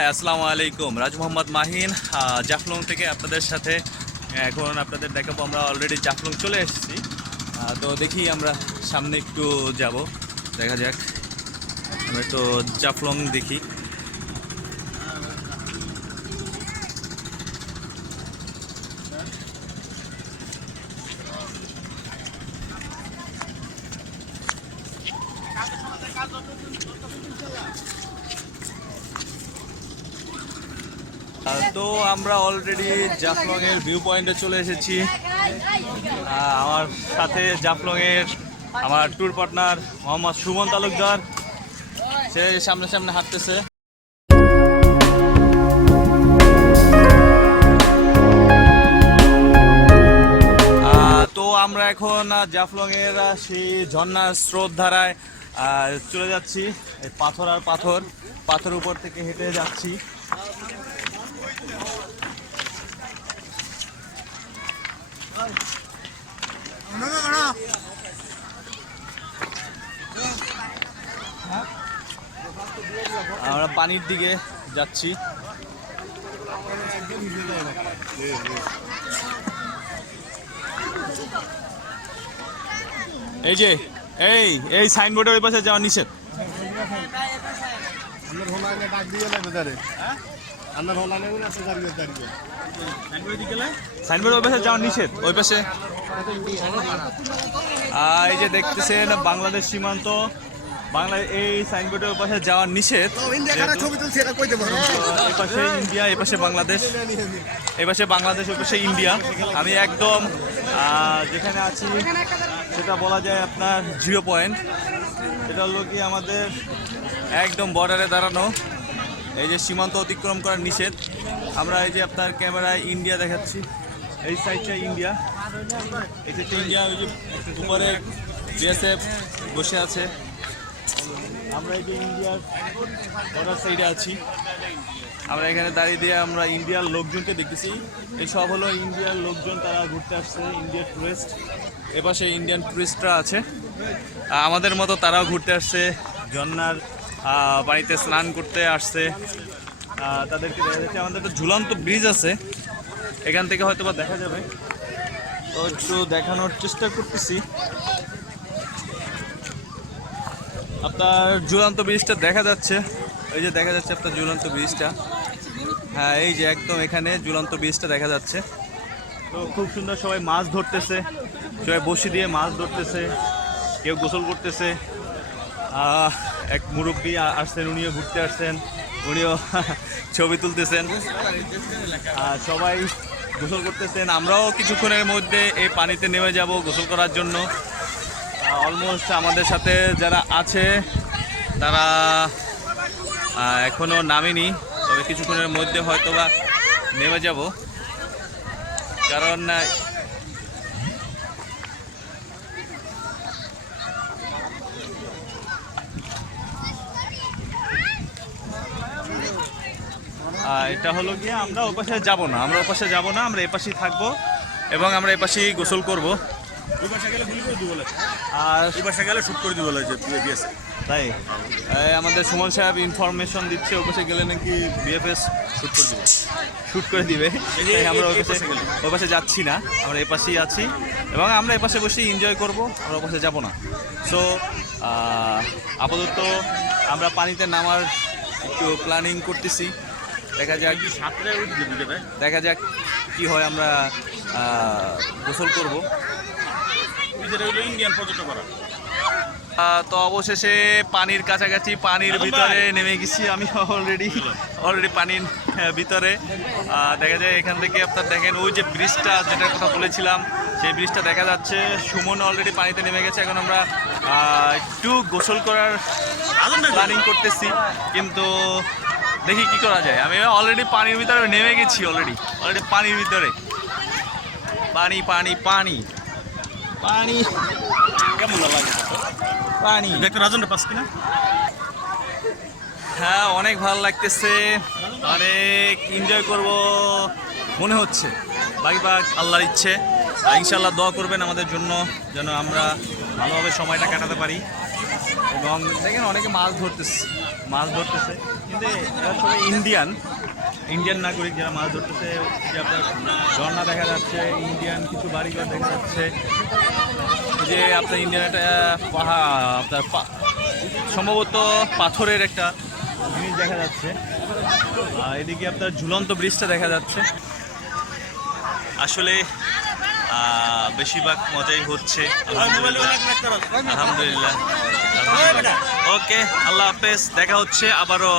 High, আসসালামু আলাইকুম। রাজ মোহাম্মদ মাহিন জাফলং থেকে আপনাদের সাথে এখন আপনাদের দেখাবো। আমরা অলরেডি জাফলং চলে এসেছি। তো দেখি আমরা সামনে একটু যাব, দেখা যাক। আমরা একটু জাফলং দেখি। তো আমরা অলরেডি জাফলং এর ভিউ পয়েন্টে চলে এসেছি। আমার সাথে জাফলং এর আমার ট্যুর পার্টনার মোহাম্মদ সুমন তালুকদার, সে সামনে সামনে হাঁটতেছে। তো আমরা এখন জাফলং এর সেই ঝর্ণার স্রোত ধারায় চলে যাচ্ছি। পাথর আর পাথর, পাথর উপর থেকে হেঁটে যাচ্ছি। আমরা পানির দিকে যাচ্ছি। এই যে এই সাইনবোর্ডের ওই পাশে যাওয়া নিষেধ। সাইনবোর্ড ওই পাশে যাওয়া নিষেধ, ওই পাশে। এই যে দেখতেছেন বাংলাদেশ সীমান্ত, বাংলা এই সাইনবোর্ডের পাশে যাওয়ার নিষেধ। এই পাশে ইন্ডিয়া, এই পাশে বাংলাদেশ, এই পাশে বাংলাদেশ, ওই পাশে ইন্ডিয়া। আমি একদম যেখানে আছি সেটা বলা যায় আপনার 0 পয়েন্ট। এটা হলো কি আমাদের একদম বর্ডারে দাঁড়ানো। এই যে সীমান্ত অতিক্রম করার নিষেধ। আমরা এই যে আপনার ক্যামেরায় ইন্ডিয়া দেখাচ্ছি, এই সাইডটা ইন্ডিয়া, এই সাইডটা ইন্ডিয়া। ওই যে উপরে বিএসএফ বসে আছে। আমরা এই যে ইন্ডিয়ার বর্ডার সাইডে আছি। আমরা এখানে দাঁড়িয়ে দিয়ে আমরা ইন্ডিয়ার লোকজনকে দেখতেছি। এই সব হলো ইন্ডিয়ার লোকজন, তারা ঘুরতে আসছে, ইন্ডিয়ার টুরিস্ট। এপাশে ইন্ডিয়ান টুরিস্টরা আছে, আমাদের মতো তারাও ঘুরতে আসছে, ঝর্ণার পানিতে স্নান করতে আসছে। তাদেরকে দেখা যাচ্ছে। আমাদের একটা ঝুলন্ত ব্রিজ আছে, এখান থেকে হয়তো বা দেখা যাবে। তো একটু দেখানোর চেষ্টা করতেছি। আপনার ঝুলন্ত ব্রিজটা দেখা যাচ্ছে, এই যে দেখা যাচ্ছে আপনার ঝুলন্ত ব্রিজটা। হ্যাঁ, এই যে একদম এখানে ঝুলন্ত ব্রিজটা দেখা যাচ্ছে। তো খুব সুন্দর, সবাই মাছ ধরতেছে, সবাই বসি দিয়ে মাছ ধরতেছে, কেউ গোসল করতেছে। এক মুরব্বী আসছেন, উনিও ঘুরতে আসছেন, উনিও ছবি তুলতেছেন। সবাই গোসল করতেছেন। আমরাও কিছুক্ষণের মধ্যে এই পানিতে নেমে যাব গোসল করার জন্য। অলমোস্ট আমাদের সাথে যারা আছে তারা এখনও নামেনি, তবে কিছুক্ষণের মধ্যে হয়তো বা নেমে যাব। কারণ এটা হলো গিয়ে আমরা ও পাশে যাবো না, আমরা ও পাশে যাবো না, আমরা এ পাশেই থাকবো এবং আমরা এ পাশেই গোসল করবো। আর এই পাশে গেলে শুট করে দিব, তাই আমাদের সুমন সাহেব ইনফরমেশন দিচ্ছে, ওই পাশে গেলে নাকি বিএফএস শুট করে দিবে। আমরা ওই পাশে যাচ্ছি না, আমরা এ পাশেই আছি এবং আমরা এ পাশে বসেই এনজয় করবো, আমরা ও পাশে যাবো না। সো আপাতত আমরা পানিতে নামার একটু প্ল্যানিং করতেছি। দেখা যাক কি হয়। আমরা গোসল করবো। তো অবশেষে পানির কাছাকাছি, পানির ভিতরে নেমে গেছি আমি। অলরেডি পানির ভিতরে দেখা যায়। এখান থেকে আপনার দেখেন ওই যে ব্রিজটা, যেটার কথা বলেছিলাম, সেই ব্রিজটা দেখা যাচ্ছে। সুমন অলরেডি পানিতে নেমে গেছে। এখন আমরা একটু গোসল করার প্ল্যানিং করতেছি, কিন্তু দেখি কি করা যায়। আমি অলরেডি পানির ভিতরে নেমে গেছি, অলরেডি পানির ভিতরে। পানি পানি পানি পানি কেমন লাগে পানি দেখতে রাজনটা পাস কিনা? হ্যাঁ, অনেক ভালো লাগতেছে, অনেক এনজয় করব মনে হচ্ছে। বাকিবাগ আল্লাহর ইচ্ছে। ইনশাআল্লাহ দোয়া করবেন আমাদের জন্য, যেন আমরা ভালোভাবে সময়টা কাটাতে পারি। এবং দেখেন অনেকে মাছ ধরতেছে, মাছ ধরতেছে, কিন্তু এরা সবাই ইন্ডিয়ান নাগরিক যারা মাছ ধরতেছে। যে আপনার ঝর্ণা দেখা যাচ্ছে, ইন্ডিয়ান কিছু বাড়িঘর দেখা যাচ্ছে, যে আপনার ইন্ডিয়ান একটা পাহাড়, আপনার সম্ভবত পাথরের একটা জিনিস দেখা যাচ্ছে। আর এদিকে আপনার ঝুলন্ত ব্রিজটা দেখা যাচ্ছে। আসলে বেশিরভাগ মজাই হচ্ছে। আলহামদুলিল্লাহ। ওকে, আল্লাহ হাফেজ, দেখা হচ্ছে আবারও